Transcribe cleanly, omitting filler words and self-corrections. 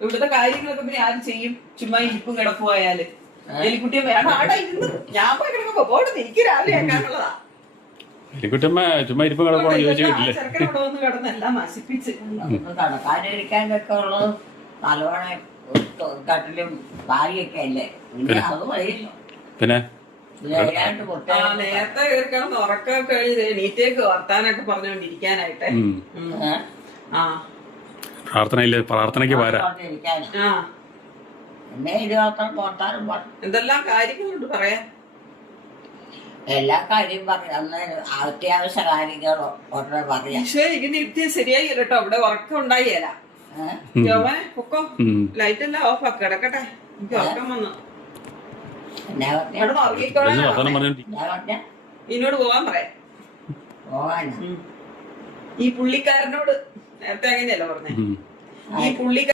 ഇവിടുത്തെ കാര്യങ്ങളൊക്കെ പിന്നെ ആരും ചെയ്യും? ചുമ്മാ ഇരിപ്പും കിടപ്പുമായാല് എലിക്കുട്ടിയും വേണം ആടാ ഇരുന്ന് ഞാൻ പോയി കിടക്കുമ്പോ പോടുന്നു. എനിക്ക് രാവിലെ ആക്കാനുള്ളതാ. എലിക്കുട്ടമ്മ ചുമ്മാ ഇരിപ്പും കിടക്കണോ ചോദിച്ചു കേട്ടില്ലേ? ചെറുക്കൻ ഇവിടെ വന്ന് കിടന്നെല്ലാം നശിപ്പിച്ച്. കടക്കാനിരിക്കാനൊക്കെ ഉള്ളത് നല്ലവണ്ണം കട്ടിലും ഭാര്യയൊക്കെ അല്ലേ, പിന്നെ അത് വഴിയില്ലോ. പിന്നെ നേരത്തെ കേൾക്കണം ഉറക്കൊക്കെ കഴിഞ്ഞ് എണീറ്റേക്ക് വർത്താനൊക്കെ പറഞ്ഞോണ്ടിരിക്കാനായിട്ട്. ആ പ്രാർത്ഥനയില്ലേ? പ്രാർത്ഥനയ്ക്ക് പോരാ. എന്നെ ഇരുപത്രം പോട്ടാനും എന്തെല്ലാം കാര്യങ്ങളുണ്ട് പറയാൻ. എല്ലാ കാര്യം പറയാം, അത്യാവശ്യ കാര്യങ്ങളോ ഉടനെ പറയാം. ഈശ്വര ഇങ്ങനെ ഇരുത്തിയ ശരിയായി കേട്ടോ. ഇവിടെ ഉറക്കം ഉണ്ടായില്ല. ജോമേ പൊക്കോ, ലൈറ്റ് എല്ലാം ഓഫ് ആക്കി കിടക്കട്ടെ. എനിക്ക് ഉറക്കം വന്നു. ഇന്നോട് പോവാൻ പറയാം. ഈ പുള്ളിക്കാരനോട് നേരത്തെ അങ്ങനെയല്ല പറഞ്ഞേ. ഈ പുള്ളിക്കാരൻ